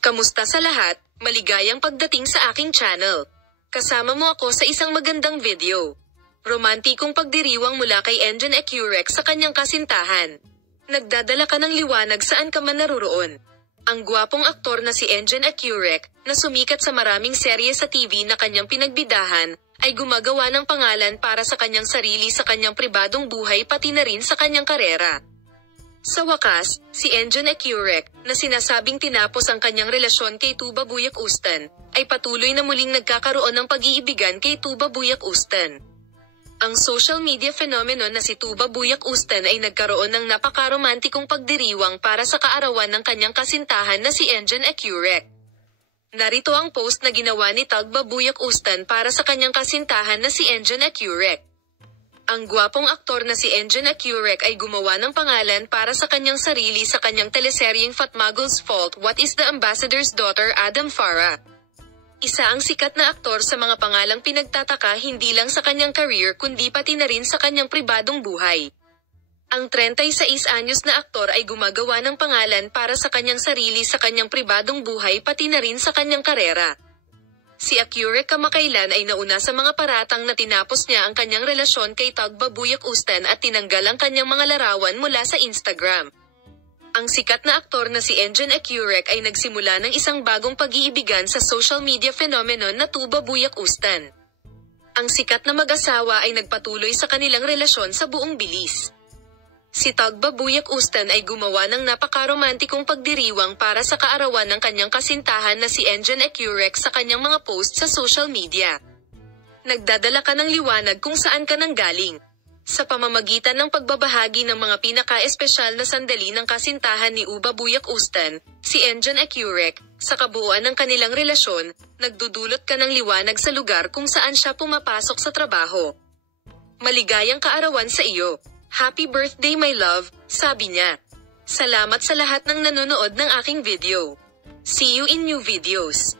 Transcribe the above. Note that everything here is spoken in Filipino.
Kamusta sa lahat? Maligayang pagdating sa aking channel. Kasama mo ako sa isang magandang video. Romantikong pagdiriwang mula kay Engen Ecurek sa kanyang kasintahan. Nagdadala ka ng liwanag saan ka man naruroon. Ang gwapong aktor na si Engen Ecurek, na sumikat sa maraming serye sa TV na kanyang pinagbidahan, ay gumagawa ng pangalan para sa kanyang sarili sa kanyang pribadong buhay pati na rin sa kanyang karera. Sa wakas, si Engen Ecurek, na sinasabing tinapos ang kanyang relasyon kay Tuba Buyak Ustan, ay patuloy na muling nagkakaroon ng pag-iibigan kay Tuba Buyak Ustan. Ang social media phenomenon na si Tuba Buyak Ustan ay nagkaroon ng napakaromantikong pagdiriwang para sa kaarawan ng kanyang kasintahan na si Engen Ecurek. Narito ang post na ginawa ni Tuba Buyak Ustan para sa kanyang kasintahan na si Engen Ecurek. Ang gwapong aktor na si Engen Ecurek ay gumawa ng pangalan para sa kanyang sarili sa kanyang teleseryeng Fatmaguls Fault What is the Ambassador's Daughter Adam Farah. Isa ang sikat na aktor sa mga pangalang pinagtataka hindi lang sa kanyang career kundi pati na rin sa kanyang pribadong buhay. Ang 36 anyos na aktor ay gumagawa ng pangalan para sa kanyang sarili sa kanyang pribadong buhay pati na rin sa kanyang karera. Si Ecurek kamakailan ay nauna sa mga paratang na tinapos niya ang kanyang relasyon kay Tuba Buyak Ustan at tinanggal ang kanyang mga larawan mula sa Instagram. Ang sikat na aktor na si Engen Ecurek ay nagsimula ng isang bagong pag-iibigan sa social media phenomenon na Tuba Buyak Ustan. Ang sikat na mag-asawa ay nagpatuloy sa kanilang relasyon sa buong bilis. Si Tuba Buyak Ustan ay gumawa ng napakaromantikong pagdiriwang para sa kaarawan ng kanyang kasintahan na si Engen Ecurek sa kanyang mga post sa social media. Nagdadala ka ng liwanag kung saan ka nanggaling. Sa pamamagitan ng pagbabahagi ng mga pinaka-espesyal na sandali ng kasintahan ni Tuba Buyak Ustan, si Engen Ecurek, sa kabuuan ng kanilang relasyon, nagdudulot ka ng liwanag sa lugar kung saan siya pumapasok sa trabaho. Maligayang kaarawan sa iyo. Happy birthday my love, sabi niya. Salamat sa lahat ng nanonood ng aking video. See you in new videos.